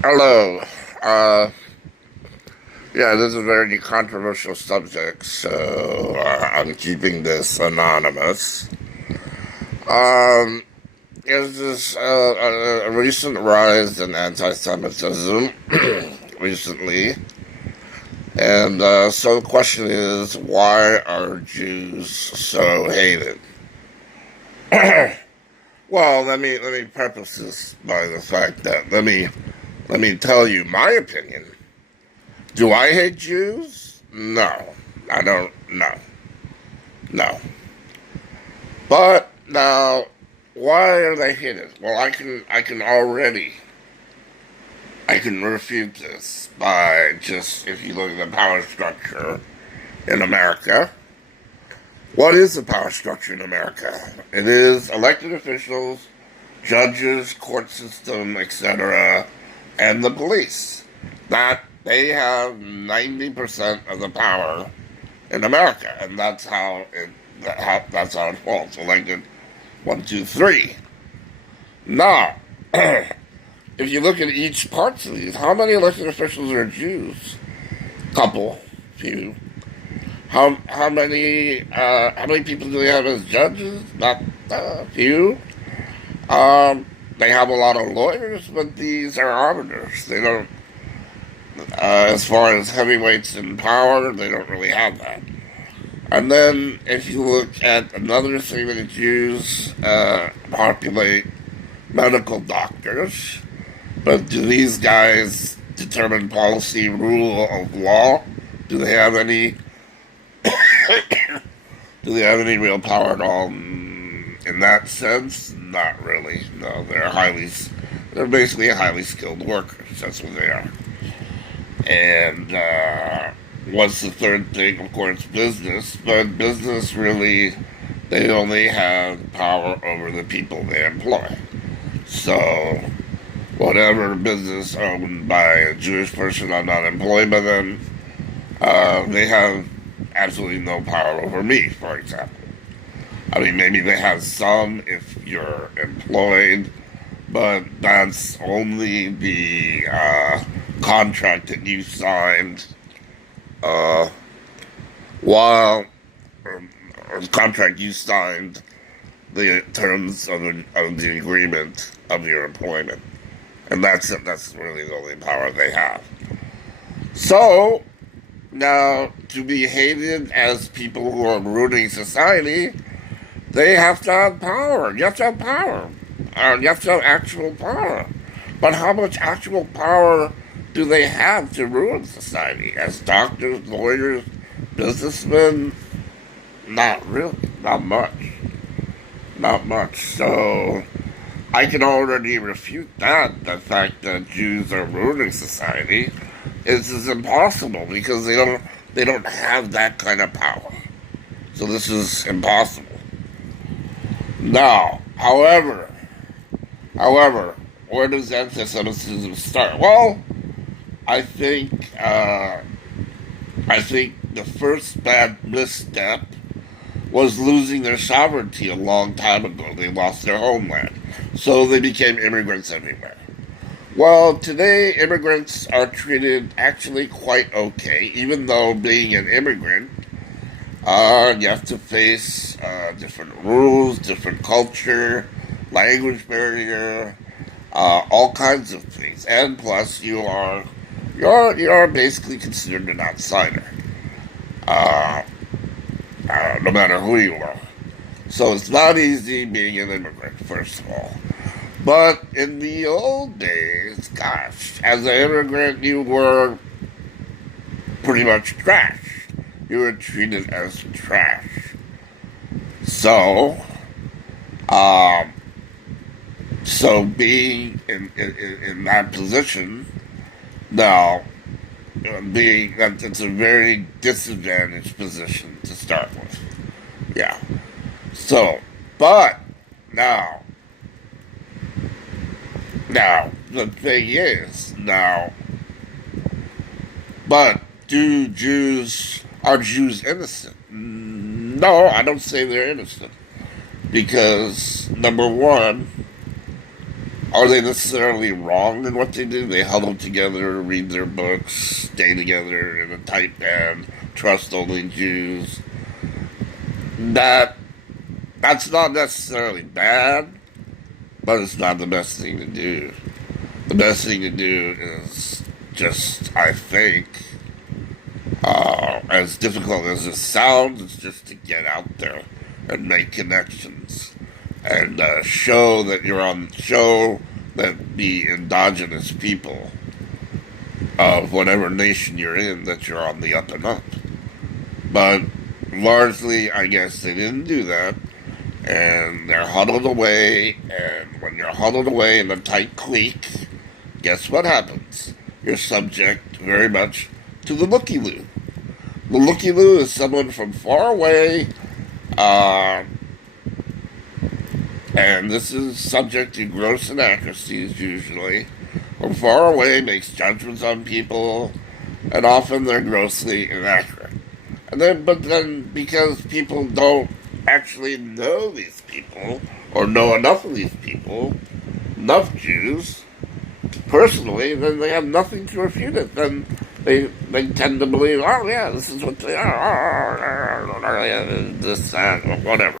Hello. Uh, yeah, this is a very controversial subject, so I'm keeping this anonymous. Um, there's this a recent rise in anti-Semitism recently, and so the question is, why are Jews so hated? Well, let me preface this by the fact that let me tell you my opinion. Do I hate Jews? No, I don't. No, no. But now, why are they hidden? Well, I can refute this by just if you look at the power structure in America. What is the power structure in America? It is elected officials, judges, court system, etc., and the police. That they have 90% of the power in America, and that's how it falls. Elected one, two, three. Now, if you look at each parts of these, how many elected officials are Jews? Couple, few. How many people do they have as judges? Not few. They have a lot of lawyers, but these are arbiters. They don't, as far as heavyweights in power, they don't really have that. And then if you look at another thing that the Jews populate medical doctors, but do these guys determine policy, rule of law? Do they have any? Do they have any real power at all in that sense? Not really. No, they're basically highly skilled workers. That's what they are. And what's the third thing? Of course, business. But business really, they only have power over the people they employ. So whatever business owned by a Jewish person, I'm not employed by them. They have absolutely no power over me, for example. I mean, maybe they have some if you're employed, but that's only the contract that you signed uh, while contract you signed the terms of the agreement of your employment, and that's it. That's really the only power they have. So now, to be hated as people who are ruining society, they have to have power. You have to have power. You have to have actual power. But how much actual power do they have to ruin society? As doctors, lawyers, businessmen? Not really. Not much. Not much. So I can already refute that. The fact that Jews are ruining society is impossible because they don't have that kind of power. So this is impossible. Now, however, where does anti-Semitism start? Well, I think uh, I think the first bad misstep was losing their sovereignty a long time ago. They lost their homeland, so they became immigrants everywhere. Well, today immigrants are treated actually quite okay, even though being an immigrant, you have to face different rules, different culture, language barrier, all kinds of things, and plus you are basically considered an outsider, uh, no matter who you are. So it's not easy being an immigrant, first of all. But in the old days, gosh, as an immigrant, you were pretty much trash. You were treated as trash. So, um, so being in that position now, being that it's a very disadvantaged position to start with. Yeah. So, but now, now the thing is now, but do Jews are Jews innocent? No, I don't say they're innocent because number one, Are they necessarily wrong in what they do? They huddle together, read their books, stay together in a tight band, trust only Jews. That that's not necessarily bad, but it's not the best thing to do. The best thing to do is just, I think, as difficult as it sounds, it's just to get out there and make connections and show that the indigenous people of whatever nation you're in that you're on the up and up. But largely, I guess they didn't do that, and they're huddled away. And when you're huddled away in a tight clique, guess what happens? You're subject very much to the looky-loo. The looky-loo is someone from far away, and this is subject to gross inaccuracies usually. From far away makes judgments on people, and often they're grossly inaccurate. But then, because people don't actually know these people, or know enough of these people, enough Jews, personally, then they have nothing to refute it. Then they tend to believe, oh yeah, this is what they are, this, that, or whatever.